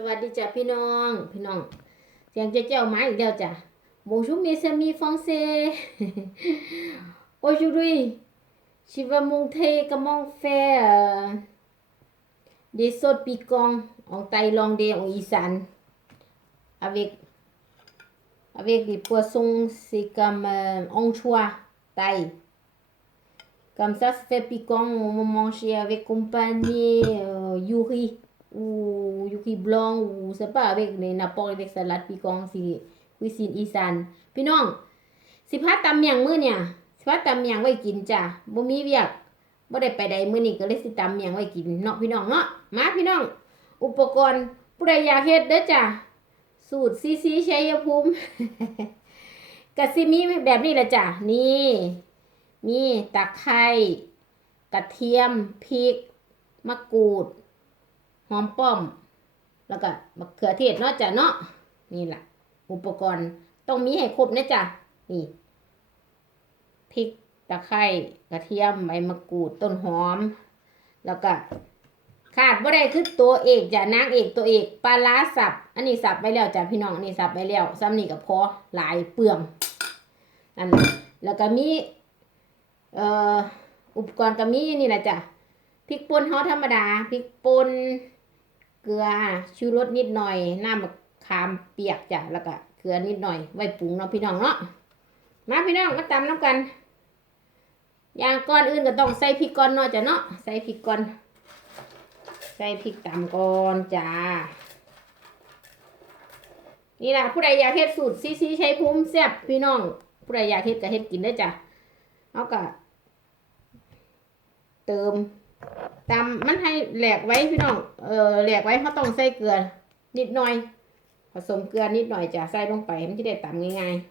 สวัสดีจ้ะพี่น้อง พี่น้องเสียงจะเจ้าไม้อีกแล้วจ้ะบงชุกเมซามีฟองเซโอชูรุยชิวามงเทกมองแฟเดโซดปีกององไตลองเดองอีสันอเวกอเวกดิปัวทรงสิกมองชัวไตกำสาสเฟ ça fait piquant, on mange avec compagnie. Ou yuki blanc ou c'est pas avec les n'importe avec salade piquant si cuisine อีสานพี่น้องสิพาตำเมียงมื้อเนี่ยสิพาตำเมียงไว้กินจ้ะบ่มีเวียกบ่ได้ไปใดมื้อนี้ก็เลยสิตำเมียงไว้กินเนาะพี่น้องเนาะมาพี่น้อง อุปกรณ์ผู้ใดอยากเฮ็ดเด้อจ้ะสูตรซีซีชัยภูมิก็สิมีแบบนี้แหละจ้ะนี่ มีตะไคร้กระเทียมพริกมะกรูด หอมป้อม แล้วก็มะเขือเทศเนาะจ้ะเนาะนี่แหละอุปกรณ์ต้องมีให้ครบนะจ้ะนี่พริกตะไคร้กระเทียมใบมะกรูดต้นหอม แล้วก็ขาดบ่ได้คือตัวเอกจ้ะนางเอกตัวเอกปลาร้าสับ อันนี้สับไปแล้วจ้ะพี่น้องนี่สับไปแล้วซ้ำนี่ก็พอหลายเปลืองนั่นแล้วก็มีเอ่ออุปกรณ์ก็มีนี่แหละจ้ะพริกป่นเฮาธรรมดาพริกป่น เกลือชูรสนิดหน่อย น้ำมะขามเปียกจ้ะแล้วก็เกลือนิดหน่อย ไว้ปรุงเนาะพี่น้องเนาะมาพี่น้องมาตำน้ำกัน อย่างก่อนอื่นก็ต้องใส่พริกก่อนเนาะจ้ะเนาะใส่พริกก่อนใส่พริกตำก่อนจ้า นี่แหละผู้ใดอยากเฮ็ดสูตรซีซีใช้ภูมิแซ่บพี่น้อง ผู้ใดอยากเฮ็ดก็เฮ็ดกินได้จ้ะเอาก็เติม ตามมันให้แหลกไว้พี่น้อง เออแหลกไว้เขาต้องใส่เกลือนิดหน่อย ผสมเกลือนิดหน่อยจะใส่ลงไปมันจะได้ตำง่ายๆ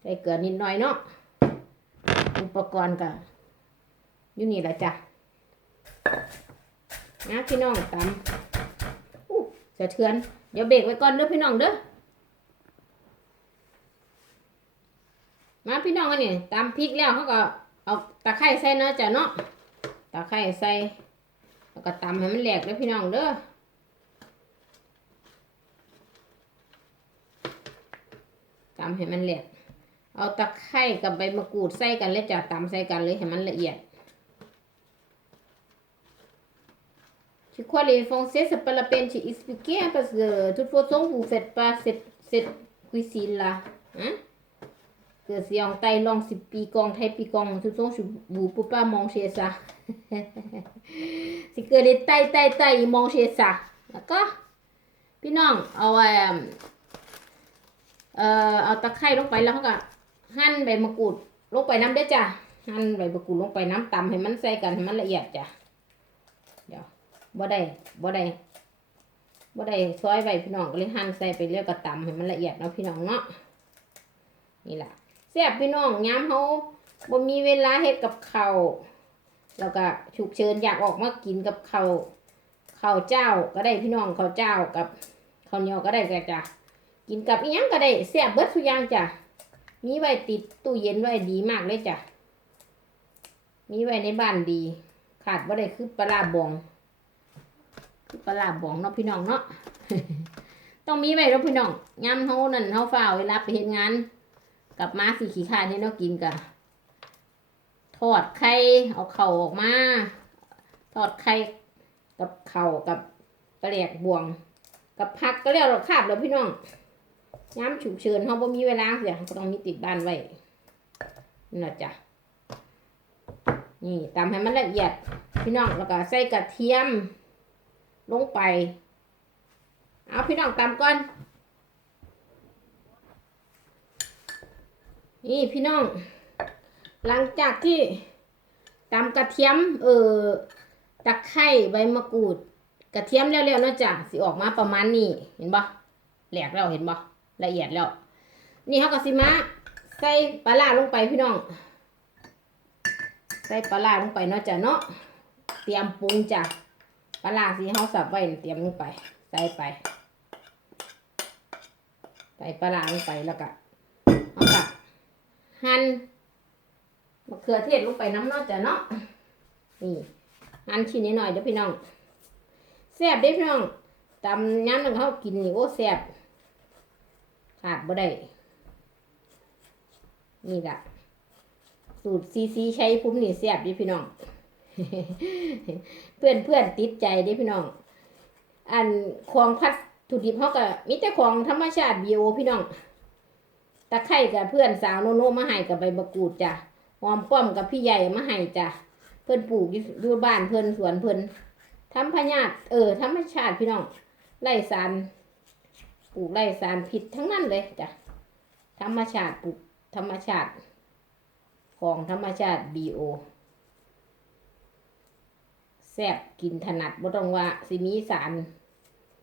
ใส่เกลือนิดหน่อยเนาะ อุปกรณ์ก็อยู่นี่แหละจ้ะนะพี่น้องตำอู้สะเทือน เดี๋ยวเบรกไว้ก่อนเด้อพี่น้องเด้อ มาพี่น้องอันนี้ตำพริกแล้วเขาก็เอาตะไคร้ใส่เนาะจ้ะเนาะ ตะไคร้ใส่แล้วก็ตำให้มันแหลกแล้วพี่น้องเด้อตำให้มันแหลก เอาตะไคร้กับใบมะกรูดใส่กันแล้วจะตำใส่กันเลยให้มันละเอียดชิควาเลฟองเซสปาลาเป็นชิอิสปิเก้ปัสเกอทุกโฟตงบูเฟตปาเสร็จเสร็จกุยซีนลาอะ เกิสยองไตลองสิปีกองไทยปีกองทุบซงชุบูปุป้ามองเชซะสิเกิดไตไตไตมองเชซะแล้วก็ พี่น้องเอาไว้เอ่อเอาตะไคร่ลงไปแล้วก็หั่นใบมะกรูดลงไปน้ำด้จ้ะหั่นใบมะกรูดลงไปน้ำตำให้มันใส่กันให้มันละเอียดจ้ะเดี๋ยวบ่ได้บ่ได้บ่ได้ซอยใบพี่น้องก็เลยหั่นใส่ไปเรียกกระตำให้มันละเอียดเนาะพี่น้องเนาะนี่แหละ แซ่บพี่น้องย้ำเขาบ่มีเวลาเฮ็ดกับเขาแล้วก็ฉุกเฉินอยากออกมากินกับเขาวข้าเจ้าก็ได้พี่น้องเขาเจ้ากับข้าวเหนียวก็ได้จ้ะกินกับอีหยังก็ได้แซ่บเบิดทุกอย่างจ้ะมีไว้ติดตู้เย็นไว้ดีมากเลยจ้ะมีไว้ในบ้านดี ขาดบ่ได้คือปลาร้าบองคือปลาบองเนาะพี่น้องเนาะต้องมีไว้แล้วพี่น้องย้ำเฮานั่นเฮาฝ้าวเวลาไปเฮ็ดงาน กับมาสีขี้ข้านให้เรากินกันทอดไข่เอาเข่าออกมาทอดไข่กับเข่ากับกระเหลกบวง กับผักก็เรียกเราคาบแล้วพี่น้องย้ำฉุกเฉินเขาบ่มีเวลาเสียก็ต้องมีติดบ้านไว้นี่นะจ๊ะนี่ตำให้มันละเอียด พี่น้องแล้วก็ใส่กระเทียมลงไป เอาพี่น้องตำก่อน นี่พี่น้อง หลังจากที่ตำกระเทียม เออตะไคร้ใบมะกรูด กระเทียมแล้วๆนาะจ้ะสิออกมาประมาณนี้เห็นบ่แหลกแล้วเห็นบ่ละเอียดแล้ว นี่เขาก็สิมาใส่ปลาร้าลงไปพี่น้อง ใส่ปลาร้าลงไปเนาะจ้ะเนาะเตรียมปรุงจ้ะปลาร้าที่เขาสับไว้เตรียมลงไป ใส่ไป ใส่ปลาร้าลงไปแล้วก็ หั่นมะเขือเทศลงไปน้ำนอกจ้ะเนาะนี่หั่นชิ้นนิดหน่อยเด้อพี่น้องแซ่บเด้พี่น้องตำย้ำหนึ่งเขากินนี่โอ้แซ่บขาดบ่ได้นี่ละสูตรซีซีใช้พุ่มนี่แซ่บเดิพี่น้อง เพื่อนเพื่อนติดใจเด้พี่น้อง อันของพัดถุดิบเขาก็มีแต่ของธรรมชาติบีโอพี่น้อง ตะไคร่กับเพื่อนสาวโนโนมาให้กับใบมะกรูดจ้ะหอมป้อมกับพี่ใหญ่มาให้จ้ะเพื่อนปลูกอยู่บ้านเพื่อนสวนเพื่อนทำพญาติเออธรรมชาติพี่น้องไร่สารปลูกไร่สารผิดทั้งนั้นเลยจ้ะธรรมชาติปลูกธรรมชาติ ของธรรมชาติบีโอแซ่บกินถนัดบ่ต้องว่าสิมีสาร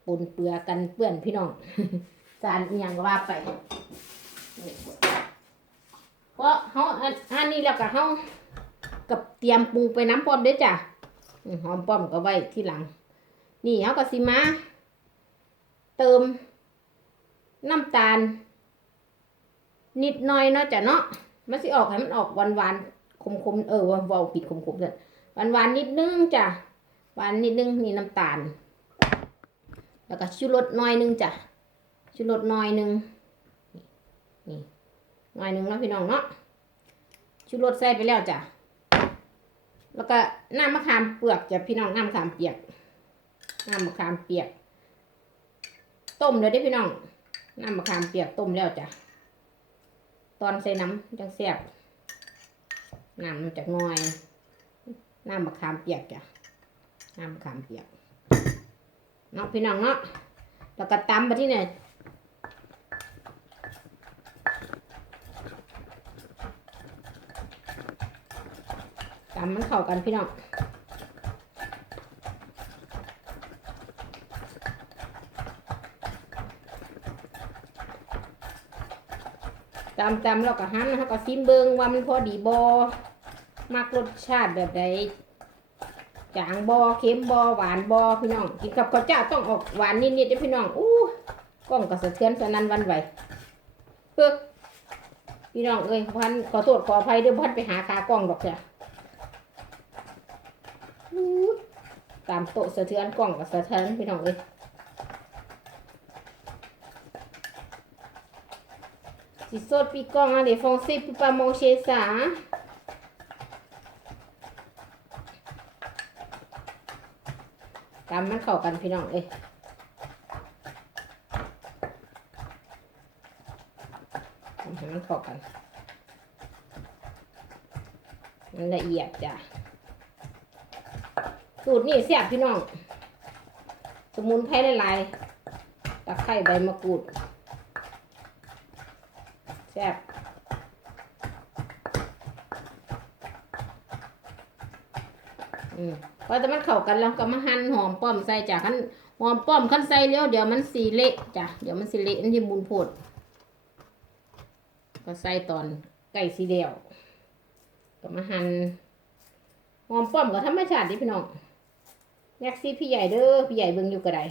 ปนเปื้อกันเปื้อนพี่น้อง สารอหย่างว่าไป เพราะเขาอันนี้แล้วก็เขากับเตรียมปรุงไปน้ำป้อมเด้อจ้ะหอมป้อมก็ไว้ที่หลัง นี่เขาก็สิมาเติมน้ำตาล นิดหน่อยเนาะจ้ะเนาะมันสิออกให้มันออกหวานหวานๆคมๆเออวาวผิดคมๆเลยหวานหวานๆนิดนึงจ้ะหวานนิดนึงนี่น้ำตาล แล้วก็ชูรสหน่อยนึงจ้ะชูรสหน่อยนึง นี่หน่อยนึงเนาะพี่น้องเนาะชูรสใส่ไปแล้วจ้ะแล้วก็น้ำมะขามเปลือกจ้ะพี่น้องน้ำมะขามเปียกน้ำมะขามเปียก ต้มเลยได้พี่น้องน้ำมะขามเปียกต้มแล้วจ้ะตอนใส่น้ำจังแซ่บน้ำมันจะน้อยน้ำมะขามเปียกจ้ะน้ำมะขามเปียกเนาะพี่น้องเนาะแล้วก็ตำไปที่เนี่ย มันเข้ากันพี่น้องตำตำแล้วก็หั่นแล้วก็ซิมเบิงว่ามันพอดีบอมักรสชาติแบบใดจางบอเค็มบอหวานบอพี่น้องกินกับข้าวเจ้าต้องออกหวานนิดๆเด้อพี่น้องอู้กล้องก็สะเทือนสนั่นวันไหวเพื่อพี่น้องเอ้ยพันขอโทษขออภัยเด้วยพันไปหาคากล้องดอกจ้ะอู้ ตามโต๊ะสะเทือนกล้องก็สะเทือนพี่น้องเอ้ย Si saute piquant, hein, les Français ne peuvent pas manger ça. Hein. ตามมันเข้ากันพี่น้องเอ้ยทำให้มันเข้ากัน มันละเอียดจ้ะ สูตรนี่เสียบพี่น้อง สมุนไพรหลายๆตะไคร้ใบมะกรูดแซ่บอืมพอแต่มันเข้ากันแล้วก็มาหั่นหอมป้อมใส่จ้ะขั้นหอมป้อมขั้นใส่แล้วเดี๋ยวมันสีเละจ้ะเดี๋ยวมันสีเละอันที่บุญโพดก็ใส่ตอนไก่สีเดียวก็มาหั่นหอมป้อมก็ธรรมชาติดิพี่น้อง แม็กซี่พี่ใหญ่เด้อพี่ใหญ่เบิ่งอยู่ก็ได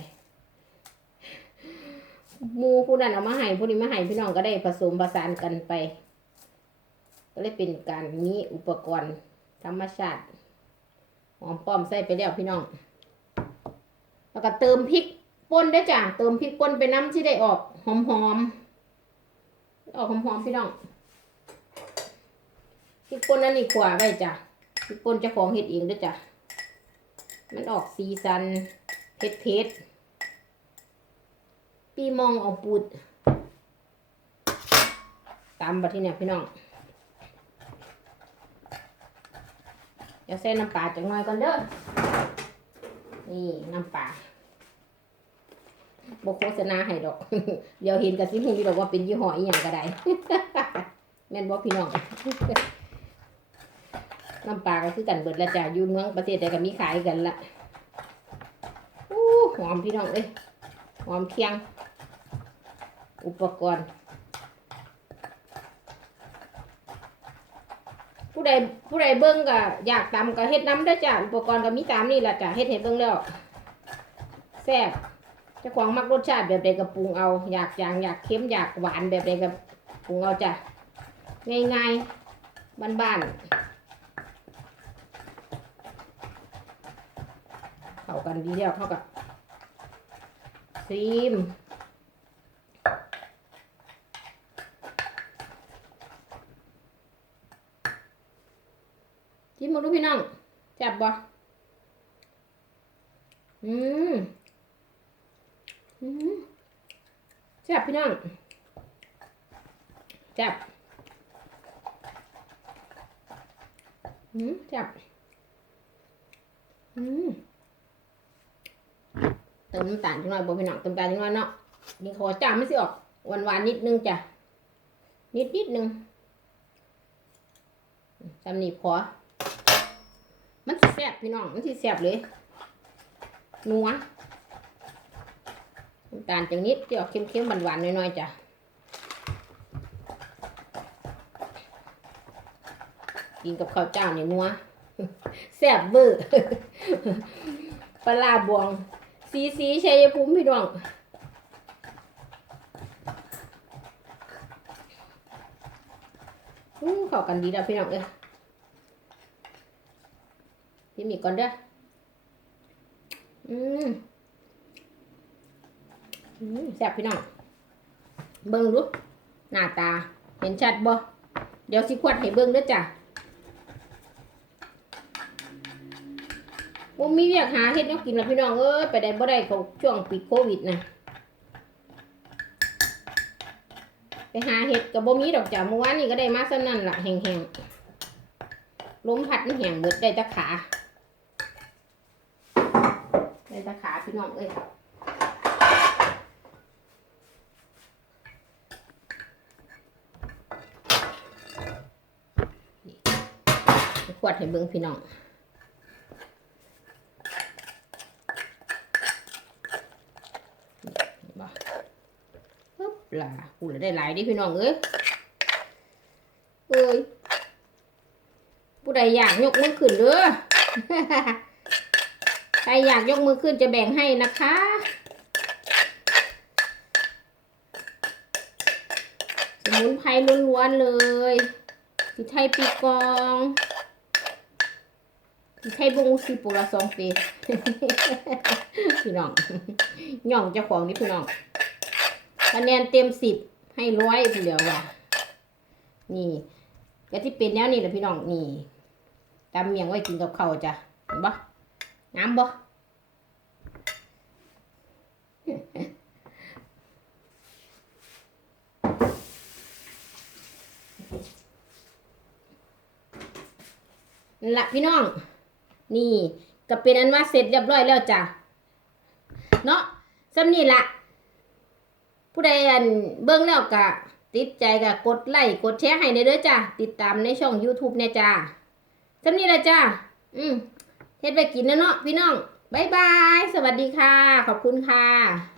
มูผู้นั้นเอามาให้ผู้นี้มาให้พี่น้องก็ได้ผสมผสานกันไป ก็เลยเป็นการมีอุปกรณ์ธรรมชาติหอมป้อมใส่ไปแล้วพี่น้อง แล้วก็เติมพริกป่นได้จ้ะเติมพริกป่นไปน้ำที่ได้ออกหอมหอมออกหอมหอมพี่น้องพริกป่นนั่นนี่ขวาไว้จ้ะพริกป่นจะของเห็ดเองด้วยจ้ะ มันออกสีสันเผ็ดเผ็ดๆปีมองเอาปูดตามบัดที่เนี่ยพี่น้องเดี๋ยวใส่น้ำปลาจังหน่อยก่อนเด้อ นี่น้ำปลาบโฆษณาให้ดอก เดี๋ยวเห็นกับสิหูอยู่ดอกว่าเป็นยี่ห้ออีหยังก็ได้แม่นบอกพี่น้อง น้ำปลาก็คือกันเบิดและจ้ะอยู่เมืองประเทศใดก็มีขายกันละอู้หอมพี่น้องเอ้ยหอมเคียง อุปกรณ์ ผู้ใดผู้ใดเบิ่งก็อยากตำก็เฮ็ดน้ำได้จ้ะอุปกรณ์ก็มีตามนี่ละจ้ะเฮ็ดให้เบิ่งแล้วแซ่บจ้าของมักรสชาติแบบใดก็ปรุงเอา อยากจางอยากเค็มอยากหวานแบบใดก็ปรุงเอาจ้ะง่ายๆบ้านๆเข้า กันดีแล้วเข้ากับซิมชิมมาดูพี่น้องแซ่บบ่อืมอืมแซ่บพี่น้องแซ่บอืมแซ่บอืม ติมน้ำตาลจังหน่อยบ่พี่น้องเติมน้ำตาลจังหน่อยเนาะนี่ขอจามไม่สิออกหวานหวานนิดนึงจ้ะนิดนิดนึงจำนี่พอมันสิแซ่บพี่น้องมันสิแซ่บเลยนัวน้ำตาลจังนิดที่ออกเค็มๆหวานๆหน่อยๆจ้ะกินกับข้าวเจ้าเนี่ยนัวแซ่บเบอร์ปลาบวง สีสีชัยภูมิพี่น้องอู้เข้ากันดีแล้วพี่น้องเอ้ยพี่มีก่อนเด้ออืมอืมแซ่บพี่น้องเบิ่งดูหน้าตาเห็นชัดบ่เดี๋ยวสิควัดให้เบิ่งเด้อจ้ะ บ่มีเวียกหาเฮ็ดแนวกินแล้วพี่น้องเอ้ยไปได้บ่ได้เขาช่วงปิดโควิดนะไปหาเห็ดกับบ่มีดอกจ้ะเมื่อวานนี้ก็ได้มาซ้ำนั่นล่ะแห้งๆลมพัดมันแห้งเบิดได้ตะขาได้ตะขาพี่น้องเอ้ยขวดให้เบิ่งพี่น้อง บ่ ปึ๊บล่ะกูเลยได้หลายดิพี่น้องเอ้ยเอ้ยผู้ใดอยากยกมือขึ้นเด้อใครอยากยกมือขึ้นจะแบ่งให้นะคะ สมุนไพรล้วนๆเลยสีไทยปีกองสีไทยบงสีปุระสองปีพี่น้องย่องเจ้าของนี่พี่น้อง คะแนนเต็มสิบให้ร้อยเหลือว่ะนี่ก็ที่เป็นแล้วนี่แหละพี่น้องนี่ตำเมียงไว้กินกับข้าจ้ะเห็นปะงามปะนั่ละพี่น้อง นี่ ก็เป็นอันว่าเสร็จเรียบร้อยแล้วจ้ะ เนาะสำนี่ละ ผู้ใดอันเบิ่งแล้วก็ติดใจก็กดไลค์กดแชร์ให้ในเด้อจ้ะติดตามในช่อง YouTube แน่จ้าสำนี้ละจ้าอืมเฮ็ดไปกินแล้วเนาะพี่น้องบ๊ายบาย สวัสดีค่ะ ขอบคุณค่ะ